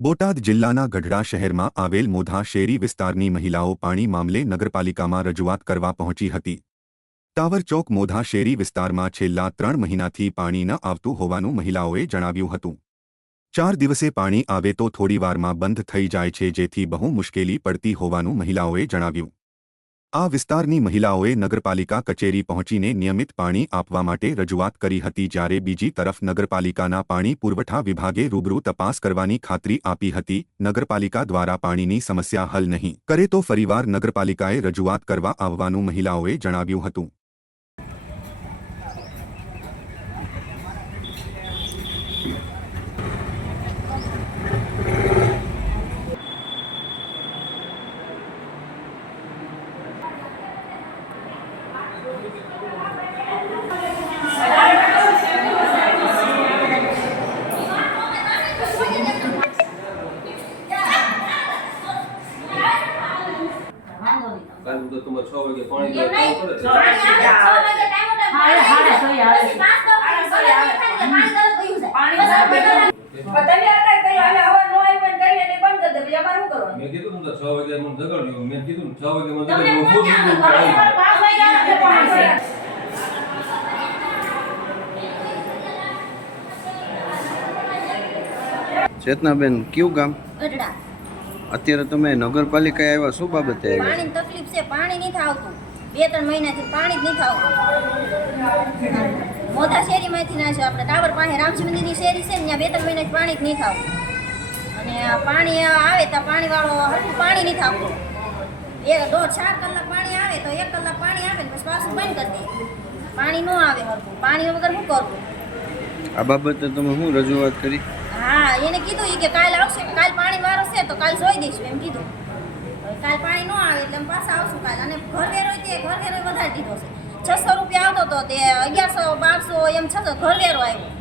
બોટાદ જિલ્લાના ગઢડા શહેરમાં આવેલ મોધા શેરી વિસ્તારની મહિલાઓ પાણી મામલે નગરપાલિકામાં રજૂઆત કરવા પહોંચી હતી. ટાવર ચોક મોધા શેરી વિસ્તારમાં છેલ્લા ત્રણ મહિનાથી પાણી ન આવતું હોવાનું મહિલાઓએ જણાવ્યું હતું. ચાર દિવસે પાણી આવે તો થોડીવારમાં બંધ થઈ જાય છે જેથી બહુ મુશ્કેલી પડતી હોવાનું મહિલાઓએ જણાવ્યું. આ વિસ્તારની મહિલાઓએ નગરપાલિકા કચેરી પહોંચીને નિયમિત પાણી આપવા માટે રજૂઆત કરી હતી જ્યારે બીજી તરફ નગરપાલિકાના પાણી પુરવઠા વિભાગે રૂબરૂ તપાસ કરવાની ખાતરી આપી હતી. નગરપાલિકા દ્વારા પાણીની સમસ્યા હલ નહીં કરે તો ફરીવાર નગરપાલિકાએ રજૂઆત કરવા આવવાનું મહિલાઓએ જણાવ્યું હતું કાલ તો તમારે છ વાગે પાણી એમ નહીં. કરે છે. પાણી આવે, છ વાગે time to time હાડે, હાડે, સોય આવે. પછી પાંચ દસ હાડે, સોય આવે. પાણી તરત વયું જાય. પાણી બસ આવે. આપણે પણ તમે અત્યારે કહી હવે હવે નો આવ્યું ને કરીએ એટલે બંધ કરી દે પછી અમારે શું કરવાનું? મેં કીધું તમને છ વાગે મને જગાડ્યો મેં કીધું ને છ વાગે મને જગાડ્યો તમારે પાણી છે. ચેતનાબેન કયું ગામ? ગઢડા. અત્યારે તમે નગરપાલિકાએ આવ્યા શું બાબતે આવ્યા? પાણીની તકલીફ છે પાણી નથી આવતું. બે ત્રણ મહિનાથી પાણી જ નથી આવતું. મોટા શેરીમાંથી ના છે આપણે. ટાવર પાસે રામજી મંદિરની શેરી છે ને ત્યાં બે ત્રણ મહિનાથી પાણી જ નથી આવતું. અને આ પાણી આવે તો પાણીવાળો હરખું પાણી નથી આવતું. એક દોઢ ચાર કલાક પાણી આવે તો એક કલાક પાણી આવે ને પછી પાછું બંધ કરી દે. પાણી ન આવે હરખું. પાણી વગર શું કરવું? આ બાબતે તમે શું રજૂઆત કરી? હા, એને કીધું એ કે કાલ આવશે, કાલ પાણી વારો છે તો કાલ જોઈ દઈશું, એમ કીધું. કાલ પાણી ન આવે એટલે પાછા આવશું કાલ. અને ઘર વેરો તે, ઘર વેરો વધારી દીધો છે. છસો રૂપિયા આવતો હતો તે અગિયારસો, બારસો એમ છસો ઘર વેરો આવ્યો.